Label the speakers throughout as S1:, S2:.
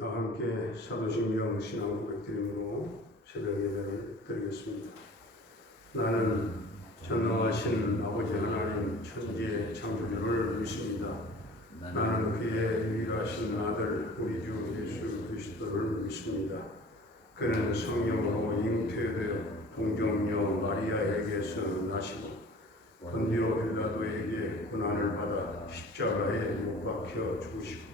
S1: 다 함께 사도신경 신앙 고백 드림으로 새벽 예배를 드리겠습니다. 나는 전능하신 아버지 하나님 천지의 창조주를 믿습니다. 나는 그의 유일하신 아들 우리 주 예수 그리스도를 믿습니다. 그는 성령으로 잉태되어 동정녀 마리아에게서 나시고 본디오 빌라도에게 고난을 받아 십자가에 못 박혀 죽으시고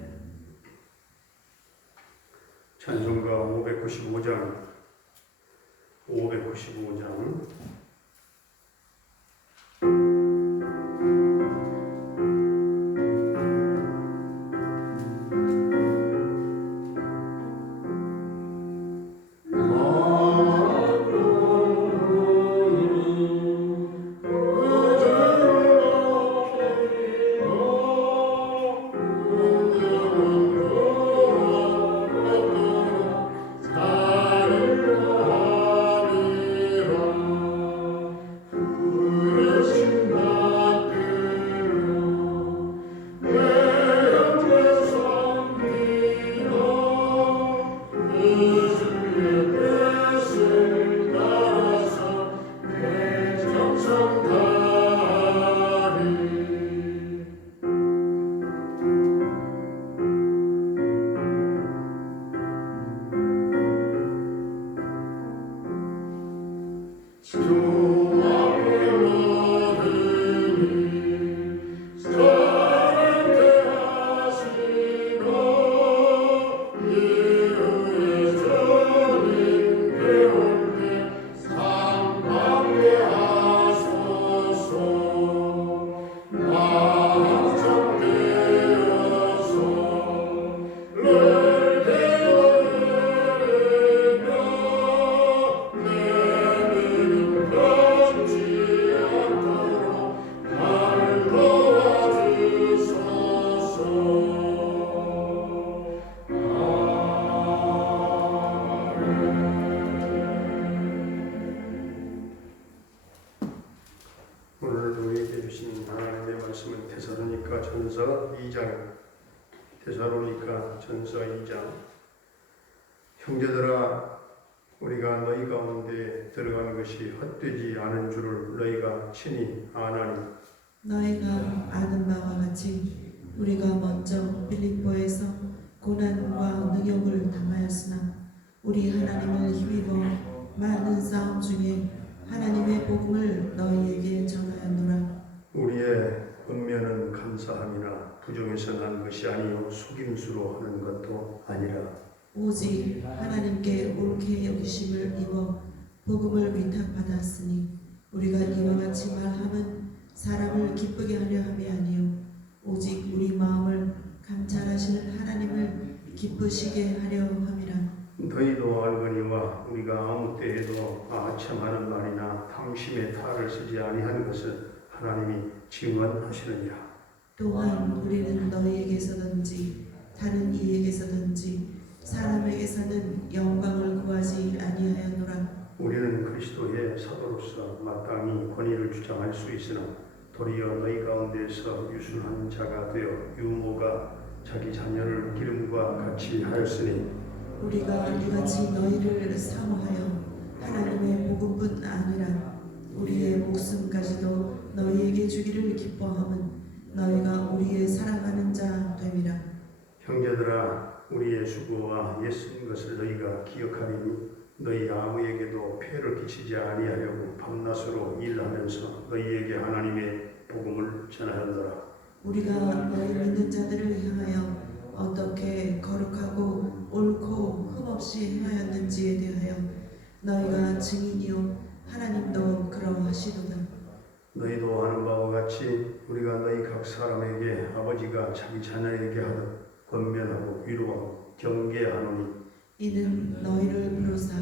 S1: 찬송가 595장 595장 테살로니가 전서 2장 형제들아 우리가 너희 가운데 들어간 것이 헛되지 않은 줄을 너희가 친히 아나니.
S2: 너희가 아는 바와 같이 우리가 먼저 빌립보에서 고난과 능욕을 당하였으나 우리 하나님을 힘입어 많은 싸움 중에 하나님의 복음을 너희에게 전하였노라.
S1: 우리의 은면은 감사함이나 부정에서 난 것이 아니요 속임수로 하는 것도 아니라
S2: 오직 하나님께 옳게 여기심을 입어 복음을 위탁받았으니 우리가 이와 같이 말함은 사람을 기쁘게 하려 함이 아니요 오직 우리 마음을 감찰하시는 하나님을 기쁘시게 하려 함이라.
S1: 너희도 알거니와 우리가 아무 때에도 아첨하는 말이나 탐심의 탈을 쓰지 아니한 것을 하나님이 증언하시느니라.
S2: 또한 우리는 너희에게서든지 다른 이에게서든지 사람에게서는 영광을 구하지 아니하였노라
S1: 우리는 그리스도의 사도로서 마땅히 권위를 주장할 수 있으나 도리어 너희 가운데서 유순한 자가 되어 유모가 자기 자녀를 기름과 같이 하였으니
S2: 우리가 이같이 너희를 사모하여 하나님의 복음뿐 아니라 우리의 목숨까지도 너희에게 주기를 기뻐함은 너희가 우리의 사랑하는 자 됨이라
S1: 형제들아 우리의 수고와 예쓴 것을 너희가 기억하리니 너희 아무에게도 폐를 끼치지 아니하려고 밤낮으로 일하면서 너희에게 하나님의 복음을 전하였노라.
S2: 우리가 너희 믿는 자들을 향하여 어떻게 거룩하고 옳고 흠없이 행하였는지에 대하여 너희가 증인이요 하나님도 그러하시도다.
S1: 너희도 아는 바와 같이 우리가 너희 각 사람에게 아버지가 자기 자녀에게 하듯 권면하고 위로하고 경계하노니.
S2: 이는 너희를 부르사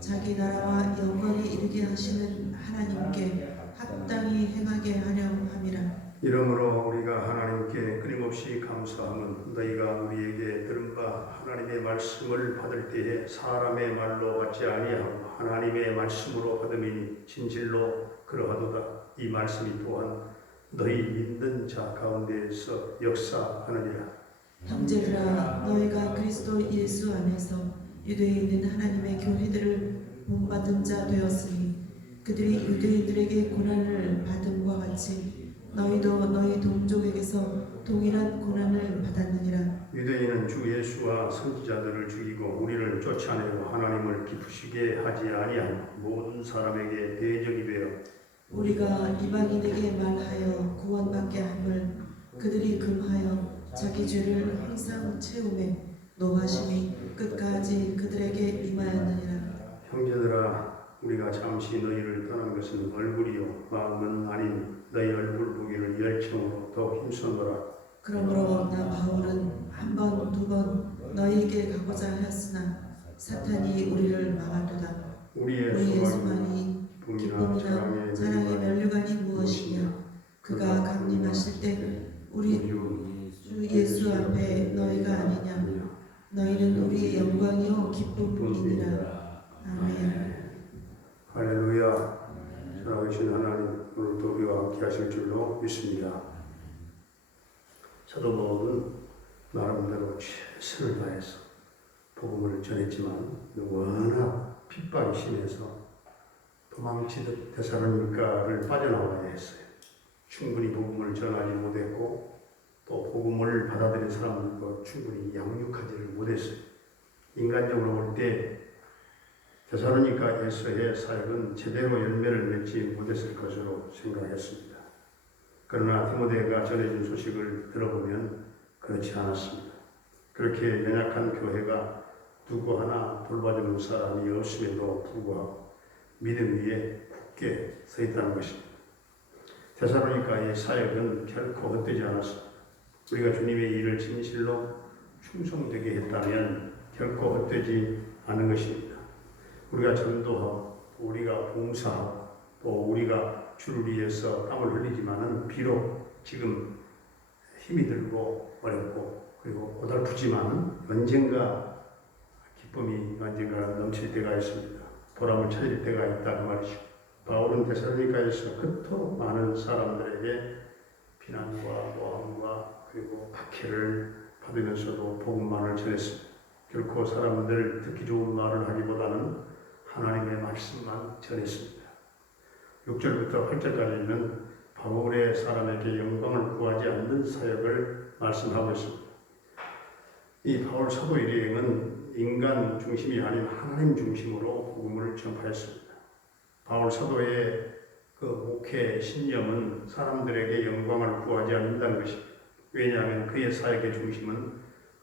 S2: 자기 나라와 영광에 이르게 하시는 하나님께 합당히 행하게 하려 함이라
S1: 이러므로 우리가 하나님께 끊임없이 감사함은 너희가 우리에게 들은 바 하나님의 말씀을 받을 때에 사람의 말로 받지 아니하고 하나님의 말씀으로 받음이니 진실로 그러하도다. 이 말씀이 또한 너희 믿는 자 가운데에서 역사하느니라.
S2: 형제들아 너희가 그리스도 예수 안에서 유대에 있는 하나님의 교회들을 본받은 자 되었으니 그들이 유대인들에게 고난을 받음과 같이 너희도 너희 동족에게서 동일한 고난을 받았느니라.
S1: 유대인은 주 예수와 선지자들을 죽이고 우리를 쫓아내고 하나님을 기쁘시게 하지 아니하고 모든 사람에게 대적이 되어
S2: 우리가 이방인에게 말하여 구원받게 함을 그들이 금하여 자기 죄를 항상 채우매 노하심이 끝까지 그들에게 임하였느니라.
S1: 형제들아 우리가 잠시 너희를 떠난 것은 얼굴이요 마음은 아닌 너희 얼굴 보기를 열정으로 더 힘쓰노라.
S2: 그러므로 나 바울은 한 번 두 번 너희에게 가고자 하였으나 사탄이 우리를 막았도다.
S1: 우리의
S2: 우리의
S1: 소망이 기쁨이나 사랑의
S2: 면류관이 무엇이냐 그가 강림하실 때 우리 주 예수 앞에 너희가 아니냐. 너희는 우리의 영광이요 기쁨이니라. 아멘
S1: 할렐루야 살아계신 하나님 오늘도 우리와 함께 하실 줄로 믿습니다 사도 바울은 나름대로 최선을 다해서 복음을 전했지만 워낙 핍박이 심해서 도망치듯 데살로니가를 빠져나와야 했어요. 충분히 복음을 전하지 못했고 또 복음을 받아들인 사람들도 충분히 양육하지를 못했어요. 인간적으로 볼때 데살로니가에서의 사역은 제대로 열매를 맺지 못했을 것으로 생각했습니다. 그러나 디모데가 전해준 소식을 들어보면 그렇지 않았습니다. 그렇게 연약한 교회가 누구 하나 돌봐주는 사람이 없음에도 불구하고 믿음 위에 굳게 서 있다는 것입니다. 데살로니가의 사역은 결코 헛되지 않았습니다. 우리가 주님의 일을 진실로 충성되게 했다면 결코 헛되지 않은 것입니다. 우리가 전도하고 또 우리가 봉사하고 또 우리가 주를 위해서 땀을 흘리지만은 비록 지금 힘이 들고 어렵고 그리고 고달프지만 언젠가 기쁨이 언젠가 넘칠 때가 있습니다. 보람을 찾을 때가 있다 그 말이죠. 바울은 데살로니가에서 그토록 많은 사람들에게 비난과 모함과 그리고 박해를 받으면서도 복음만을 전했습니다. 결코 사람들 듣기 좋은 말을 하기보다는 하나님의 말씀만 전했습니다. 6절부터 8절까지는 바울의 사람에게 영광을 구하지 않는 사역을 말씀하고 있습니다. 이 바울 사도 일행은 인간 중심이 아닌 하나님 중심으로 복음을 전파했습니다. 바울 사도의 그 목회 신념은 사람들에게 영광을 구하지 않는다는 것입니다. 왜냐하면 그의 사역의 중심은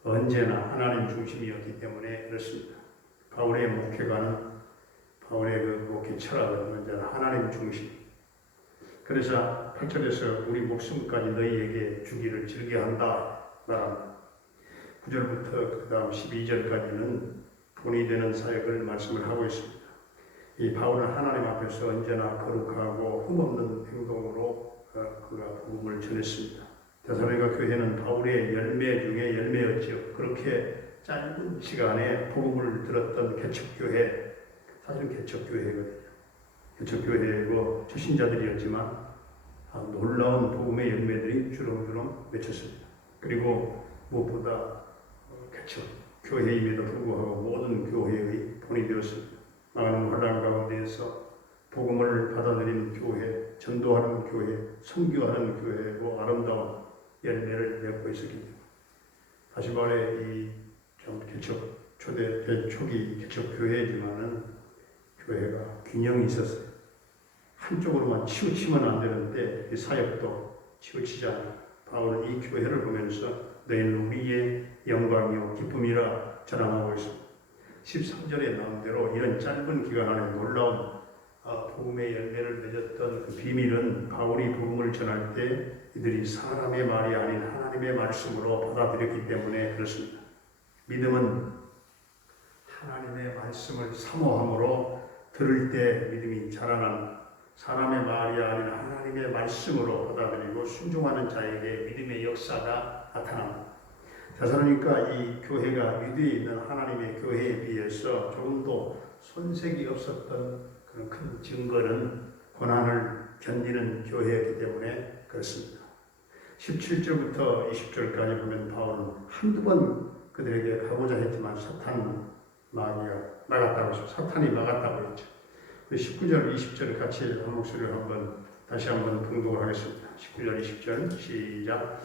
S1: 언제나 하나님 중심이었기 때문에 그렇습니다. 바울의 목회가는 바울의 그 목회 철학은 언제나 하나님 중심. 그래서 8절에서 우리 목숨까지 너희에게 주기를 즐겨한다 말합니다. 9절부터 그 다음 12절까지는 본이 되는 사역을 말씀을 하고 있습니다. 이 바울은 하나님 앞에서 언제나 거룩하고 흠없는 행동으로 어, 그가 복음을 전했습니다. 데살로니가 교회는 바울의 열매 중에 열매였지요. 그렇게 짧은 시간에 복음을 들었던 개척교회, 사실은 개척교회거든요. 개척교회고 초신자들이었지만 아, 놀라운 복음의 열매들이 주렁주렁 맺혔습니다. 그리고 무엇보다 어, 개척 교회임에도 불구하고 모든 교회의 본이 되었습니다. 많은 환란 가운데에서 복음을 받아들인 교회, 전도하는 교회, 선교하는 교회고 아름다운 열매를 맺고 있었기 때문에 다시 말해 이좀 개척 초대 대- 초기 개척 교회지만은 교회가 균형이 있었어요. 한쪽으로만 치우치면 안 되는데 이 사역도 치우치지 않아. 바울은 이 교회를 보면서 너희는 우리의 영광이요 기쁨이라 자랑하고 있습니다. 13절에 나온 대로 이런 짧은 기간 안에 놀라운 어, 복음의 열매를 맺었던 그 비밀은 바울이 복음을 전할 때 이들이 사람의 말이 아닌 하나님의 말씀으로 받아들였기 때문에 그렇습니다. 믿음은 하나님의 말씀을 사모함으로 들을 때 믿음이 자라난 사람의 말이 아닌 하나님의 말씀으로 받아들이고 순종하는 자에게 믿음의 역사가 나타납니다. 자살하니까 이 교회가 유대에 있는 하나님의 교회에 비해서 조금도 손색이 없었던 그런 큰 증거는 고난을 견디는 교회였기 때문에 그렇습니다. 17절부터 20절까지 보면 바울은 한두 번 그들에게 가고자 했지만 사탄 마귀가 막았다고 했죠. 사탄이 막았다고 했죠. 19절, 20절 같이 한 목소리로 한번 다시 한번 봉독하겠습니다. 19절, 20절 시작.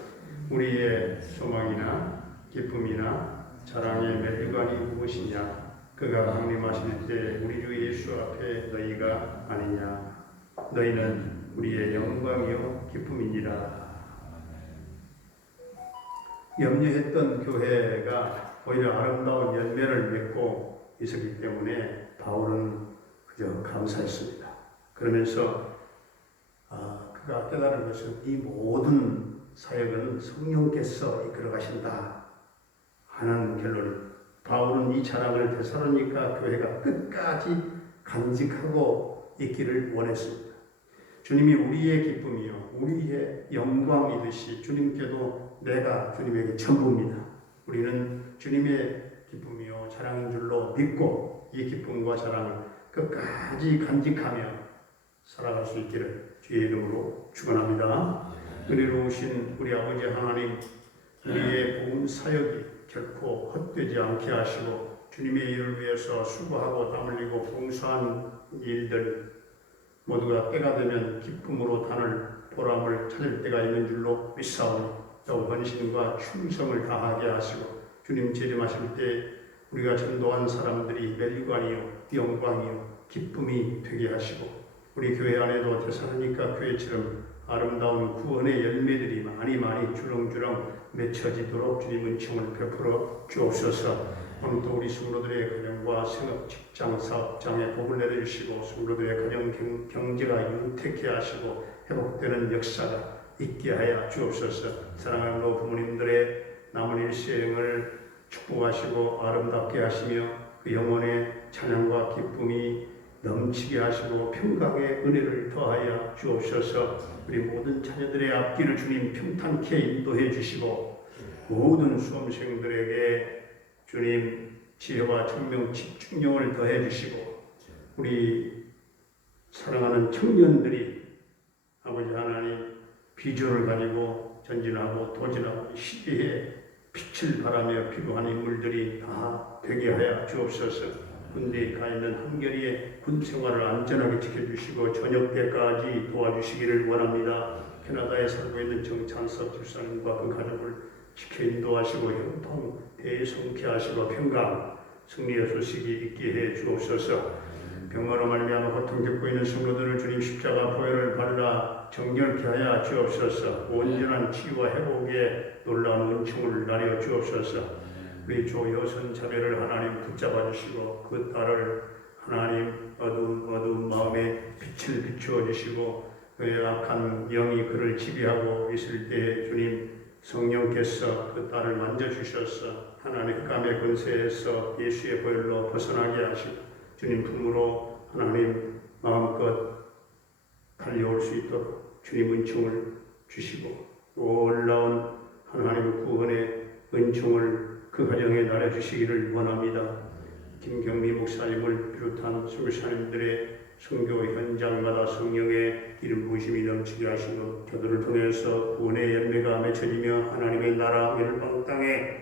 S1: 우리의 소망이나 기쁨이나 자랑의 멸류관이 무엇이냐? 그가 강림하실 때 우리 주 예수 앞에 너희가 아니냐? 너희는 우리의 영광이요 기쁨이니라. 염려했던 교회가 오히려 아름다운 열매를 맺고 있었기 때문에 바울은 그저 감사했습니다. 그러면서 아, 그가 깨달은 것은 이 모든 사역은 성령께서 이끌어 가신다 하는 결론입니다. 바울은 이 자랑을 데살로니가 교회가 끝까지 간직하고 있기를 원했습니다. 주님이 우리의 기쁨이요, 우리의 영광이듯이 주님께도 내가 주님에게 전부입니다. 우리는 주님의 기쁨이요, 자랑인 줄로 믿고 이 기쁨과 자랑을 끝까지 간직하며 살아갈 수 있기를 주의 이름으로 축원합니다. 은혜로우신 우리 아버지 하나님, 우리의 복음 사역이 결코 헛되지 않게 하시고 주님의 일을 위해서 수고하고 땀 흘리고 봉사한 일들 모두가 때가 되면 기쁨으로 단을 보람을 찾을 때가 있는 줄로 믿사오니 또 헌신과 충성을 다하게 하시고 주님 재림하실 때 우리가 전도한 사람들이 멸관이요 영광이요 기쁨이 되게 하시고 우리 교회 안에도 대사하니까 교회처럼 아름다운 구원의 열매들이 많이 많이 주렁주렁 맺혀지도록 주님 은총을 베풀어 주옵소서. 오늘 또 우리 성도들의 가정과 생업, 직장, 사업장에 복을 내려주시고 성도들의 가정 경, 경제가 윤택해 하시고 회복되는 역사가 있게 하여 주옵소서. 사랑하는 로 부모님들의 남은 일생을 축복하시고 아름답게 하시며 그 영혼의 찬양과 기쁨이 넘치게 하시고 평강의 은혜를 더하여 주옵소서. 우리 모든 자녀들의 앞길을 주님 평탄케 인도해 주시고 모든 수험생들에게 주님 지혜와 청명 집중력을 더해 주시고 우리 사랑하는 청년들이 아버지 하나님 비전을 가지고 전진하고 도전하고 시대에 빛을 발하며 필요한 인물들이 다 되게 하여 주옵소서. 군대에 가 있는 한결이의 군 생활을 안전하게 지켜주시고 저녁 때까지 도와주시기를 원합니다. 캐나다에 살고 있는 정찬섭 집사님과 그 가족을 지켜 인도하시고 형통 대성케 하시고 평강 승리의 소식이 있게 해 주옵소서. 병으로 말미암아 고통 겪고 있는 성도들을 주님 십자가 보혈을 발라 정결케 하여 주옵소서. 온전한 치유와 회복에 놀라운 은총을 나려 주옵소서. 우리 조여선 자매를 하나님 붙잡아 주시고 그 딸을 하나님 어두운 어두운 마음에 빛을 비추어 주시고 그의 악한 영이 그를 지배하고 있을 때 주님 성령께서 그 딸을 만져 주셔서 하나님 흑암의 권세에서 예수의 보혈로 벗어나게 하시고 주님 품으로 하나님 마음껏 달려올 수 있도록 주님 은총을 주시고 놀라운 하나님 구원의 은총을 그 가정에 나눠주시기를 원합니다. 김경미 목사님을 비롯한 수교사님들의 선교 현장마다 성령의 기름 부심이 넘치게 하시고 저들을 통해서 구원의 열매가 맺혀지며 하나님의 나라 멸방 땅에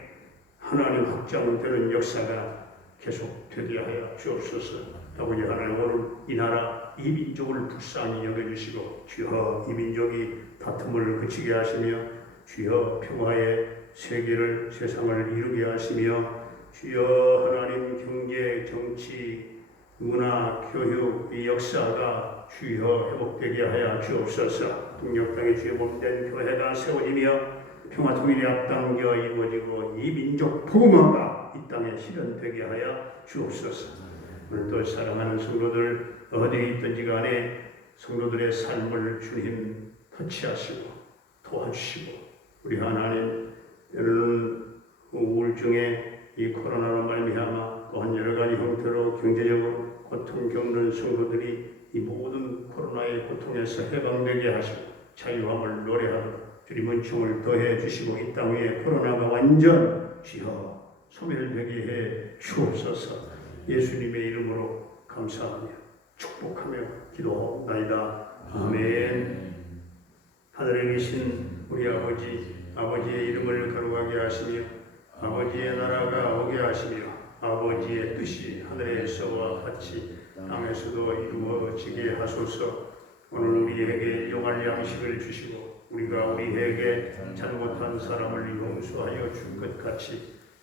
S1: 하나님 확장되는 역사가 계속 되게 하여 주옵소서. 아버지 하나님 오늘 이 나라 이 민족을 불쌍히 여겨주시고 주여 이 민족이 다툼을 그치게 하시며 주여 평화의 세계를 세상을 이루게 하시며 주여 하나님 경제 정치 문화 교육 이 역사가 주여 회복되게 하여 주옵소서 동력 땅에 주의 몸된 교회가 세워지며 평화 통일이 앞당겨 이루어지고 이 민족 복음화가 이 땅에 실현되게 하여 주옵소서. 오늘도 사랑하는 성도들 어디에 있든지 간에 성도들의 삶을 주님 터치하시고 도와주시고 우리 하나님 여러분 우울증에 이 코로나로 말미암아 또한 여러 가지 형태로 경제적으로 고통 겪는 성도들이 이 모든 코로나의 고통에서 해방되게 하시고 자유함을 노래하도록 주님은 총을 더해 주시고 이 땅 위에 코로나가 완전 주여 소멸되게 해 주옵소서. 예수님의 이름으로 감사하며 축복하며 기도하옵나이다. 아멘. 하늘에 계신 우리 아버지 아버지의 이름을 거룩하게 하시며 아버지의 나라가 오게 하시며 아버지의 뜻이 하늘에서와 같이 땅에서도 이루어지게 하소서. 오늘 우리에게 용할 양식을 주시고 우리가 우리에게 잘못한 사람을 용서하여 준 것 같이